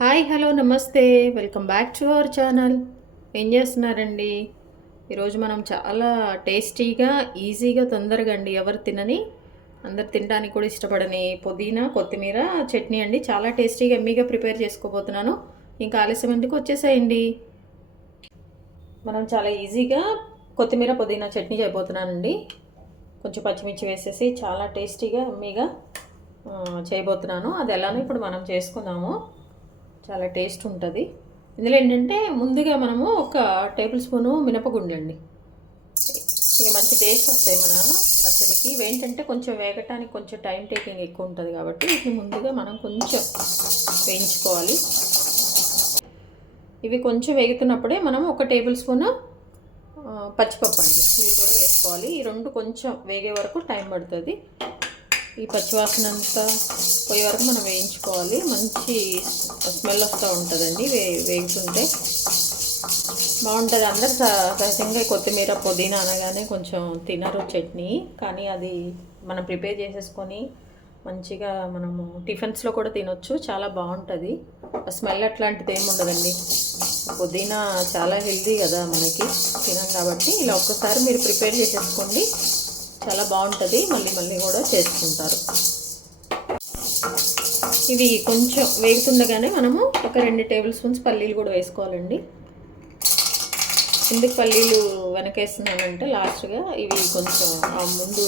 Hi hello నమస్తే. Welcome back to our channel. ఏం చేస్తున్నారండి? ఈరోజు మనం చాలా టేస్టీగా ఈజీగా తొందరగా అండి ఎవరు తినని అందరు తినడానికి కూడా ఇష్టపడని పుదీనా కొత్తిమీర చట్నీ అండి. చాలా టేస్టీగా ఎమ్మీగా ప్రిపేర్ చేసుకోబోతున్నాను. ఇంకా ఆలస్యం ఎందుకు, వచ్చేసేయండి. మనం చాలా ఈజీగా కొత్తిమీర పుదీనా చట్నీ చేయబోతున్నానండి. కొంచెం పచ్చిమిర్చి వేసేసి చాలా టేస్టీగా ఎమ్మీగా చేయబోతున్నాను. అది ఎలానో ఇప్పుడు మనం చేసుకుందాము. చాలా టేస్ట్ ఉంటుంది. ఇందులో ఏంటంటే ముందుగా మనము ఒక టేబుల్ స్పూను మినపగుండు అండి. ఇవి మంచి టేస్ట్ వస్తాయి మన పచ్చడికి. ఇవి ఏంటంటే కొంచెం వేగటానికి కొంచెం టైం టేకింగ్ ఎక్కువ ఉంటుంది కాబట్టి వీటిని ముందుగా మనం కొంచెం వేయించుకోవాలి. ఇవి కొంచెం వేగుతున్నప్పుడే మనం ఒక టేబుల్ స్పూన్ పచ్చిపప్పు అండి ఇవి కూడా వేసుకోవాలి. ఈ రెండు కొంచెం వేగే వరకు టైం పడుతుంది. ఈ పచ్చివాసన అంతా పోయే వరకు మనం వేయించుకోవాలి. మంచి స్మెల్ వస్తూ ఉంటుందండి వేగుతుంటే బాగుంటుంది. అందరు సహజంగా కొత్తిమీర పుదీనా అనగానే కొంచెం తినరు చట్నీ, కానీ అది మనం ప్రిపేర్ చేసేసుకొని మంచిగా మనము టిఫిన్స్లో కూడా తినొచ్చు. చాలా బాగుంటుంది. స్మెల్ అట్లాంటిది ఏమి ఉండదండి. పుదీనా చాలా హెల్తీ కదా మనకి తినం కాబట్టి ఇలా ఒక్కసారి మీరు ప్రిపేర్ చేసేసుకోండి. చాలా బాగుంటుంది. మళ్ళీ మళ్ళీ కూడా చేసుకుంటారు. ఇవి కొంచెం వేగుతుండగానే మనము ఒక 2 టేబుల్ స్పూన్స్ పల్లీలు కూడా వేసుకోవాలండి. ఎందుకు పల్లీలు వెనకేస్తున్నానంటే లాస్ట్గా ఇవి కొంచెం ముందు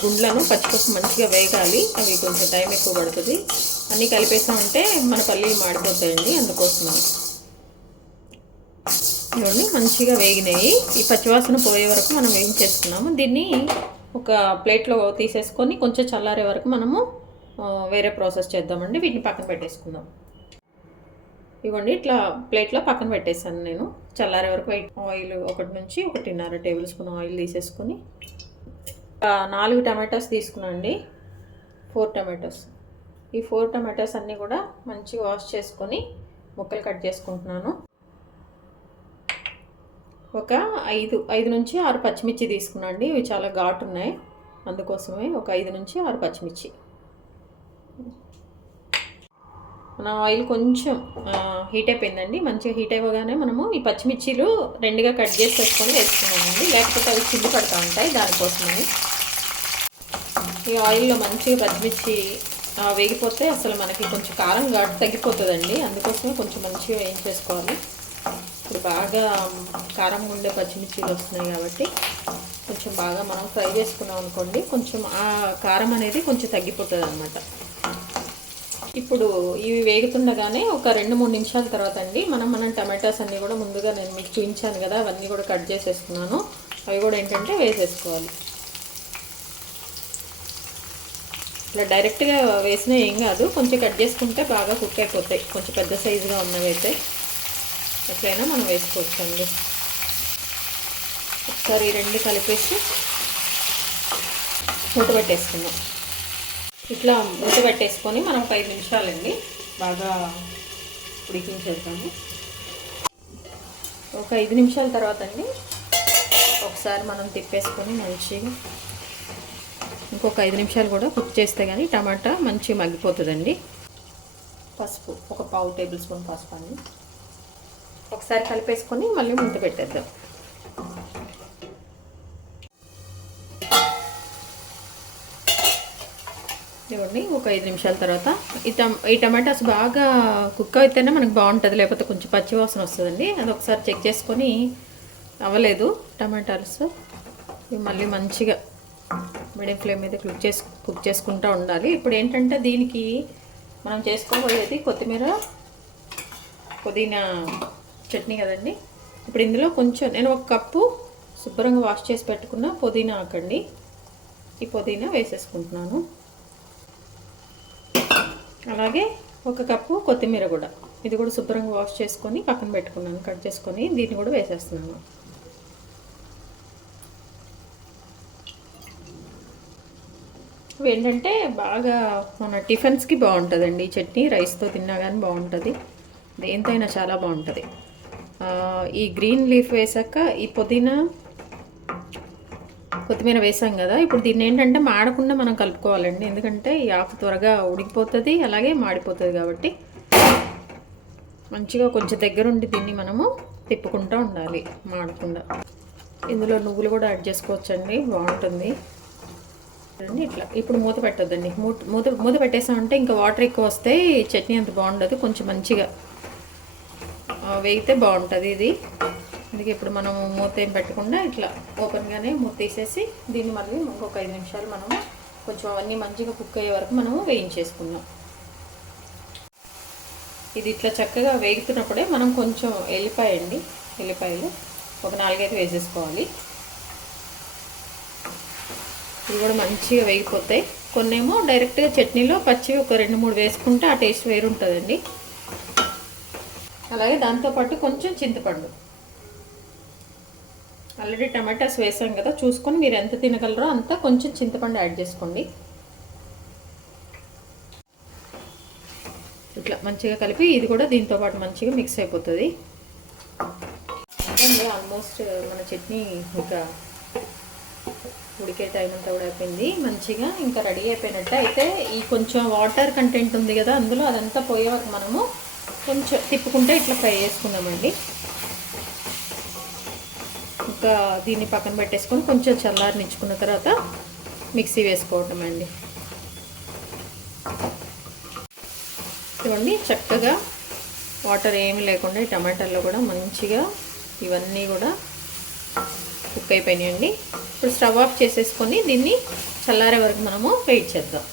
గుండ్లను పచ్చిపప్పు మంచిగా వేగాలి. అవి కొంచెం టైం ఎక్కువ పడుతుంది. అన్నీ కలిపేసామంటే మన పల్లీలు మాడిపోతాయండి. అందుకోసం ఇవన్నీ మంచిగా వేగినాయి. ఈ పచ్చివాసన పోయే వరకు మనం వేయించేసుకున్నాము. దీన్ని ఒక ప్లేట్లో తీసేసుకొని కొంచెం చల్లారే వరకు మనము వేరే ప్రాసెస్ చేద్దామండి. వీటిని పక్కన పెట్టేసుకుందాం. ఇవ్వండి ఇట్లా ప్లేట్లో పక్కన పెట్టేసాను నేను. చల్లారే వరకు ఆయిల్ 1 నుంచి 1.5 టేబుల్ స్పూన్ ఆయిల్ తీసేసుకొని 4 టమాటాస్ తీసుకున్నాండి. 4 టమాటాస్. ఈ 4 టమాటాస్ అన్నీ కూడా మంచిగా వాష్ చేసుకొని ముక్కలు కట్ చేసుకుంటున్నాను. ఒక 5 నుంచి 6 పచ్చిమిర్చి తీసుకున్నాను అండి. ఇవి చాలా ఘాటు ఉన్నాయి, అందుకోసమే ఒక 5 నుంచి 6 పచ్చిమిర్చి. మన ఆయిల్ కొంచెం హీట్ అయిపోయిందండి. మంచిగా హీట్ అవ్వగానే మనము ఈ పచ్చిమిర్చీలు 2గా కట్ చేసి వేసుకొని వేసుకున్నామండి. లేకపోతే అవి చిండి పడుతూ ఉంటాయి, దానికోసమని. ఈ ఆయిల్లో మంచిగా పచ్చిమిర్చి వేగిపోతే అసలు మనకి కొంచెం కారం ఘాటు తగ్గిపోతుందండి. అందుకోసమే కొంచెం మంచిగా వేయించేసుకోవాలి. ఇప్పుడు బాగా కారం ఉండే పచ్చిమిర్చీలు వస్తున్నాయి కాబట్టి కొంచెం బాగా మనం ఫ్రై చేసుకున్నాం అనుకోండి, కొంచెం ఆ కారం అనేది కొంచెం తగ్గిపోతుంది అనమాట. ఇప్పుడు ఇవి వేగుతుండగానే ఒక 2-3 నిమిషాల తర్వాత అండి మనం టమాటాస్ అన్నీ కూడా ముందుగా నేను మీకు చూపించాను కదా, అవన్నీ కూడా కట్ చేసేసుకున్నాను. అవి కూడా ఏంటంటే వేసేసుకోవాలి. ఇలా డైరెక్ట్గా వేసినా ఏం కాదు, కొంచెం కట్ చేసుకుంటే బాగా కుక్ అయిపోతాయి. కొంచెం పెద్ద సైజుగా ఉన్నవైతే ఎట్లయినా మనం వేసుకోవచ్చండి. ఒకసారి 2 కలిపేసి మూత పెట్టేసుకుందాం. ఇట్లా మూత పెట్టేసుకొని మనం 5 నిమిషాలండి బాగా ఉడికించేద్దాము. ఒక 5 నిమిషాల తర్వాత అండి ఒకసారి మనం తిప్పేసుకొని మంచిగా ఇంకొక 5 నిమిషాలు కూడా కుక్ చేస్తే కానీ టమాటా మంచిగా మగ్గిపోతుందండి. పసుపు ఒక 1/2 టేబుల్ స్పూన్ పసుపు అండి. ఒకసారి కలిపేసుకొని మళ్ళీ మూత పెట్టేద్దాం. ఇవ్వండి ఒక 5 నిమిషాల తర్వాత ఈ టమాటాస్ బాగా కుక్ అయితేనే మనకు బాగుంటుంది, లేకపోతే కొంచెం పచ్చివాసన వస్తుందండి. అది ఒకసారి చెక్ చేసుకొని అవ్వలేదు టమాటాస్, మళ్ళీ మంచిగా మీడియం ఫ్లేమ్ మీద కుక్ చేసుకుంటూ ఉండాలి. ఇప్పుడు ఏంటంటే దీనికి మనం చేసుకోబోయేది కొత్తిమీర పుదీనా చట్నీ కదండి. ఇప్పుడు ఇందులో కొంచెం నేను 1 కప్పు శుభ్రంగా వాష్ చేసి పెట్టుకున్న పుదీనా ఆకండి. ఈ పుదీనా వేసేసుకుంటున్నాను. అలాగే 1 కప్పు కొత్తిమీర కూడా, ఇది కూడా శుభ్రంగా వాష్ చేసుకొని పక్కన పెట్టుకున్నాను, కట్ చేసుకొని దీన్ని కూడా వేసేస్తున్నాను. ఏంటంటే బాగా మన టిఫిన్స్కి బాగుంటుందండి ఈ చట్నీ. రైస్తో తిన్నా కానీ బాగుంటుంది, దేంతో అయినా చాలా బాగుంటుంది. ఈ గ్రీన్ లీఫ్ వేసాక ఈ కొత్తిమీర వేసాం కదా, ఇప్పుడు దీన్ని ఏంటంటే మాడకుండా మనం కలుపుకోవాలండి. ఎందుకంటే ఈ ఆకు త్వరగా ఉడికిపోతుంది, అలాగే మాడిపోతుంది కాబట్టి మంచిగా కొంచెం దగ్గరుండి దీన్ని మనము తిప్పుకుంటూ ఉండాలి మాడకుండా. ఇందులో నువ్వులు కూడా యాడ్ చేసుకోవచ్చండి, బాగుంటుంది. ఇట్లా ఇప్పుడు మూత పెట్టొద్దండి. మూత పెట్టేసామంటే ఇంకా వాటర్ ఎక్కువ వస్తే చట్నీ అంత బాగుండదు. కొంచెం మంచిగా వేగితే బాగుంటుంది ఇది. అందుకే ఇప్పుడు మనం మూత ఏం పెట్టకుండా ఇట్లా ఓపెన్గానే మూత తీసేసి దీన్ని మళ్ళీ ఇంకొక 5 నిమిషాలు మనము కొంచెం అవన్నీ మంచిగా కుక్ అయ్యే వరకు మనము వేయించేసుకుందాం. ఇది ఇట్లా చక్కగా వేగుతున్నప్పుడే మనం కొంచెం ఎల్లిపాయలు ఒక 4-5 వేసేసుకోవాలి. ఇవి కూడా మంచిగా వేగిపోతాయి. కొన్నేమో డైరెక్ట్గా చట్నీలో పచ్చివి ఒక 2-3 వేసుకుంటే ఆ టేస్ట్ వేరుంటుందండి. అలాగే దాంతోపాటు కొంచెం చింతపండు, ఆల్రెడీ టమాటాస్ వేసాం కదా, చూసుకొని మీరు ఎంత తినగలరో అంత కొంచెం చింతపండు యాడ్ చేసుకోండి. ఇట్లా మంచిగా కలిపి ఇది కూడా దీంతో పాటు మంచిగా మిక్స్ అయిపోతుంది. ఆల్మోస్ట్ మన చట్నీ ఇంకా ఉడికే టైం అంతా కూడా అయిపోయింది. మంచిగా ఇంకా రెడీ అయిపోయినట్టు. అయితే ఈ కొంచెం వాటర్ కంటెంట్ ఉంది కదా అందులో, అదంతా పోయే వరకు మనము కొంచెం తిప్పుకుంటే ఇట్లా ఫ్రై చేసుకుందామండి. ఇంకా దీన్ని పక్కన పెట్టేసుకొని కొంచెం చల్లారనిచ్చుకున్న తర్వాత మిక్సీ వేసుకోవటం అండి. చూడండి చక్కగా వాటర్ ఏమి లేకుండా ఈ టమాటాల్లో కూడా మంచిగా ఇవన్నీ కూడా కుక్ అయిపోయినాయండి. ఇప్పుడు స్టవ్ ఆఫ్ చేసేసుకొని దీన్ని చల్లారే వరకు మనము వెయిట్ చేద్దాం.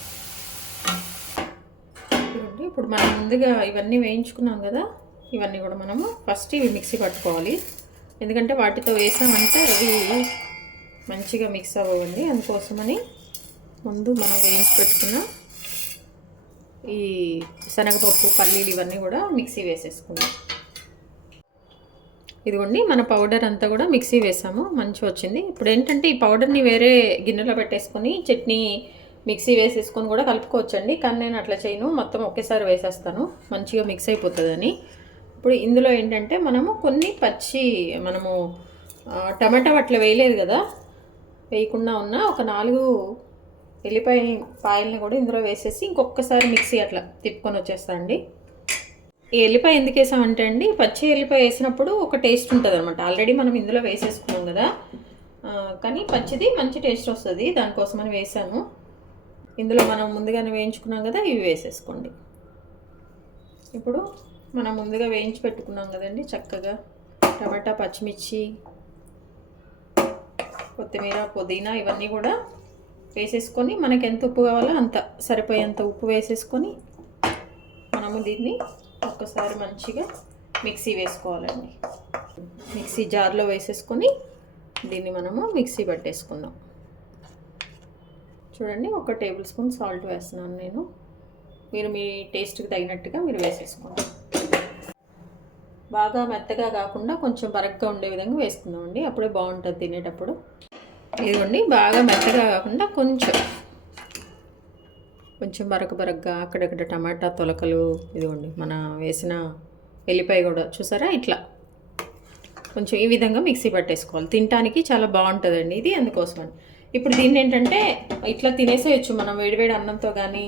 చూడండి ఇప్పుడు మనం ముందుగా ఇవన్నీ వేయించుకున్నాం కదా, ఇవన్నీ కూడా మనము ఫస్ట్ ఇవి మిక్సీ పట్టుకోవాలి. ఎందుకంటే వాటితో వేసామంటే అవి మంచిగా మిక్స్ అవ్వండి. అందుకోసమని ముందు మనం వేయించి పెట్టుకున్న ఈ శనగపప్పు, పల్లీలు ఇవన్నీ కూడా మిక్సీ వేసేసుకుందాం. ఇదిగోండి మన పౌడర్ అంతా కూడా మిక్సీ వేసాము, మంచిగా వచ్చింది. ఇప్పుడు ఏంటంటే ఈ పౌడర్ని వేరే గిన్నెలో పెట్టేసుకొని చట్నీ మిక్సీ వేసేసుకొని కూడా కలుపుకోవచ్చండి. కానీ నేను అట్లా చేయను, మొత్తం ఒకేసారి వేసేస్తాను మంచిగా మిక్స్ అయిపోతుందని. ఇప్పుడు ఇందులో ఏంటంటే మనము కొన్ని మనము టమాటా అట్లా వేయలేదు కదా, వేయకుండా ఉన్న ఒక 4 ఎల్లిపాయలని కూడా ఇందులో వేసేసి ఇంకొకసారి మిక్సీ అట్లా తిప్పుకొని వచ్చేస్తా అండి. ఈ ఎల్లిపాయ ఎందుకు వేసామంటే అండి, పచ్చి ఎల్లిపాయ వేసినప్పుడు ఒక టేస్ట్ ఉంటుంది అనమాట. ఆల్రెడీ మనం ఇందులో వేసేసుకున్నాం కదా, కానీ పచ్చిది మంచి టేస్ట్ వస్తుంది, దానికోసమని వేసాను. ఇందులో మనం ముందుగానే వేయించుకున్నాం కదా, ఇవి వేసేసుకోండి. ఇప్పుడు మనం ముందుగా వేయించి పెట్టుకున్నాం కదండి చక్కగా టమాటా, పచ్చిమిర్చి, కొత్తిమీర, పుదీనా ఇవన్నీ కూడా వేసేసుకొని మనకి ఎంత ఉప్పు కావాలో అంత సరిపోయేంత ఉప్పు వేసేసుకొని మనము దీన్ని ఒక్కసారి మంచిగా మిక్సీ వేసుకోవాలండి. మిక్సీ జార్లో వేసేసుకొని దీన్ని మనము మిక్సీ పట్టేసుకుందాం. చూడండి 1 టేబుల్ స్పూన్ సాల్ట్ వేస్తున్నాను నేను, మీరు మీ టేస్ట్కి తగినట్టుగా మీరు వేసేసుకోండి. బాగా మెత్తగా కాకుండా కొంచెం బరగ్గా ఉండే విధంగా వేసుకుందామండి, అప్పుడే బాగుంటుంది తినేటప్పుడు. ఇదిగోండి బాగా మెత్తగా కాకుండా కొంచెం బరగ్గా అక్కడక్కడ టమాటా తొలకలు, ఇదిగోండి మన వేసిన ఎల్లిపాయ కూడా చూసారా, ఇట్లా కొంచెం ఈ విధంగా మిక్సీ పట్టేసుకోవాలి. తినడానికి చాలా బాగుంటుందండి ఇది, అందుకోసమని. ఇప్పుడు దీన్ని ఏంటంటే ఇట్లా తినేసేయచ్చు మనం వేడివేడి అన్నంతో కానీ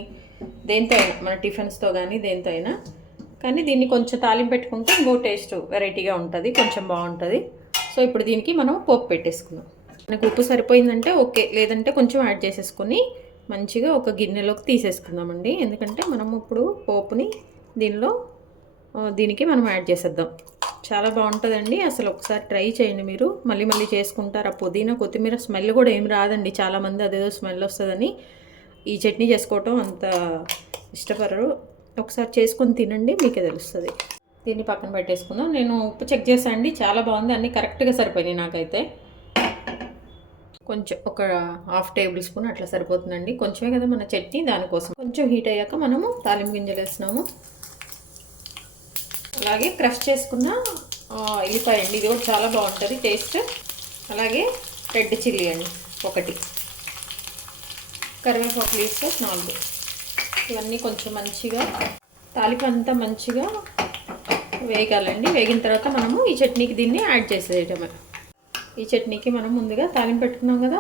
దేంతో అయినా, మన టిఫిన్స్తో కానీ దేంతో అయినా. కానీ దీన్ని కొంచెం తాలింపు పెట్టుకుంటే ఇంకో టేస్ట్ వెరైటీగా ఉంటుంది, కొంచెం బాగుంటుంది. సో ఇప్పుడు దీనికి మనం పోపు పెట్టేసుకుందాం. మనకు ఉప్పు సరిపోయిందంటే ఓకే, లేదంటే కొంచెం యాడ్ చేసేసుకొని మంచిగా ఒక గిన్నెలోకి తీసేసుకుందామండి. ఎందుకంటే మనం ఇప్పుడు పోపుని దీనికి మనం యాడ్ చేసేద్దాం. చాలా బాగుంటుందండి, అసలు ఒకసారి ట్రై చేయండి మీరు, మళ్ళీ మళ్ళీ చేసుకుంటారు. ఆ పుదీనా, కొత్తిమీర స్మెల్ కూడా ఏం రాదండి. చాలామంది అదేదో స్మెల్ వస్తుందని ఈ చట్నీ చేసుకోవటం అంత ఇష్టపడరు. ఒకసారి చేసుకొని తినండి, మీకే తెలుస్తుంది. దీన్ని పక్కన పెట్టేసుకుందాం. నేను ఉప్పు చెక్ చేశాను అండి, చాలా బాగుంది, అన్నీ కరెక్ట్గా సరిపోయినాయి నాకైతే. కొంచెం ఒక 1/2 టేబుల్ స్పూన్ అట్లా సరిపోతుందండి, కొంచెమే కదా మన చట్నీ, దానికోసం. కొంచెం హీట్ అయ్యాక మనము తాలింపు గింజలు వేస్తున్నాము. అలాగే క్రష్ చేసుకున్న ఎల్లిపాయ అండి, ఇది కూడా చాలా బాగుంటుంది టేస్ట్. అలాగే రెడ్ చిల్లీ అండి 1, కరివేపాకు లీవ్స్ 4. ఇవన్నీ కొంచెం మంచిగా తాలింపు అంతా మంచిగా వేగాలండి. వేగిన తర్వాత మనము ఈ చట్నీకి దీన్ని యాడ్ చేసేయటమే. ఈ చట్నీకి మనం ముందుగా తాలింపు పెట్టుకున్నాం కదా,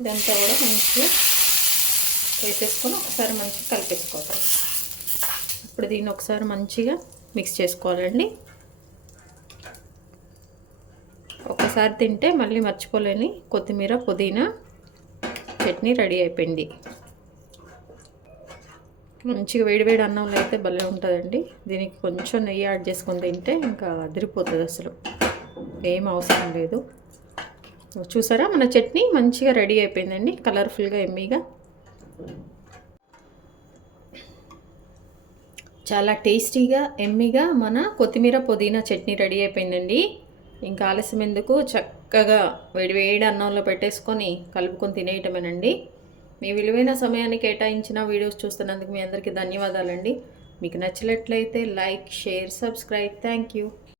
ఇదంతా కూడా మంచిగా వేసేసుకొని ఒకసారి మంచిగా కలిపేసుకోవాలి. ఇప్పుడు దీన్ని ఒకసారి మంచిగా మిక్స్ చేసుకోవాలండి. ఒకసారి తింటే మళ్ళీ మర్చిపోలేని కొత్తిమీర పుదీనా చట్నీ రెడీ అయిపోయింది. మంచిగా వేడివేడి అన్నంలో అయితే భలే ఉంటుందండి. దీనికి కొంచెం నెయ్యి యాడ్ చేసుకొని తింటే ఇంకా అదిరిపోతుంది, అసలు ఏం అవసరం లేదు. చూసారా మన చట్నీ మంచిగా రెడీ అయిపోయిందండి, కలర్ఫుల్గా ఎమ్మీగా. చాలా టేస్టీగా ఎమ్మీగా మన కొత్తిమీర పుదీనా చట్నీ రెడీ అయిపోయిందండి. ఇంకా ఆలస్యం ఎందుకు, చక్కగా వేడివేడి అన్నంలో పెట్టేసుకొని కలుపుకొని తినేయటమేనండి. మీ విలువైన సమయాన్ని కేటాయించిన వీడియోస్ చూస్తున్నందుకు మీ అందరికీ ధన్యవాదాలండి. మీకు నచ్చినట్లయితే like, share, subscribe. Thank you.